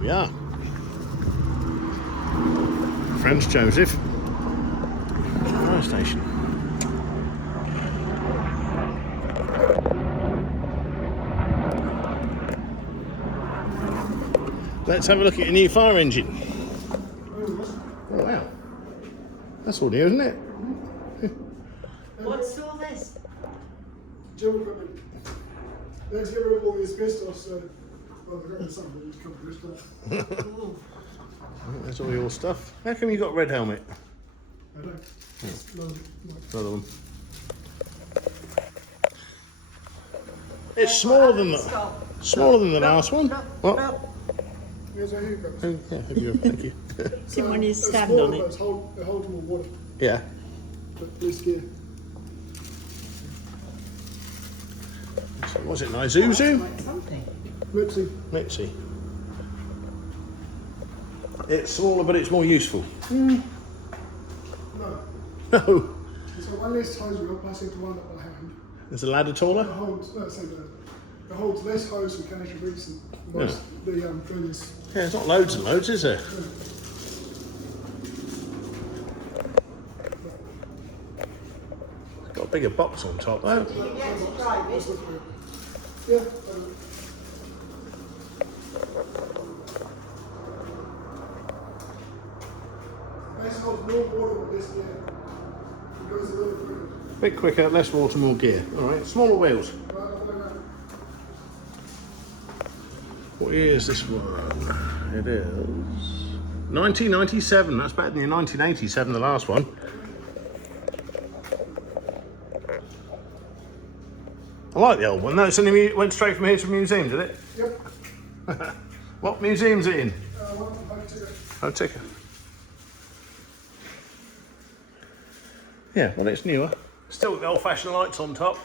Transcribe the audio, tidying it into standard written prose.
Here we are. Franz Joseph fire station. Let's have a look at your new fire engine. Oh wow, that's all new, isn't it? What's all this? Gym equipment. Let's get rid of all the asbestos, so well, they've got something to cover this stuff. That's all your stuff. How come you got a red helmet? I don't. Another one. It's smaller than the last one. What? Here's how you go. Oh, yeah, here you go. Thank you. See when you stand smaller, on it. but it holds more water, Yeah. but less gear. So was it an Isuzu? Like something. Lipsy. Mitzi. It's smaller, but it's more useful. No. No. So one less hose reel passing to one up by hand. Is the ladder taller? It holds, no, same thing. It holds less hose and can actually reach the furnace. Yeah, it's not loads and loads, is there? It's got a bigger box on top though. You get to drive it. Yeah. This holds more water with less gear. It goes a little quicker. Bit quicker, less water, more gear. Alright, smaller wheels. Right, I'll go now. What year is this one? It is 1997. That's better than your 1987, the last one. I like the old one. No, it went straight from here to a museum, did it? Yep. What museum's it in? One from back to it. Oh, ticker. Yeah, well, it's newer. Still got the old-fashioned lights on top.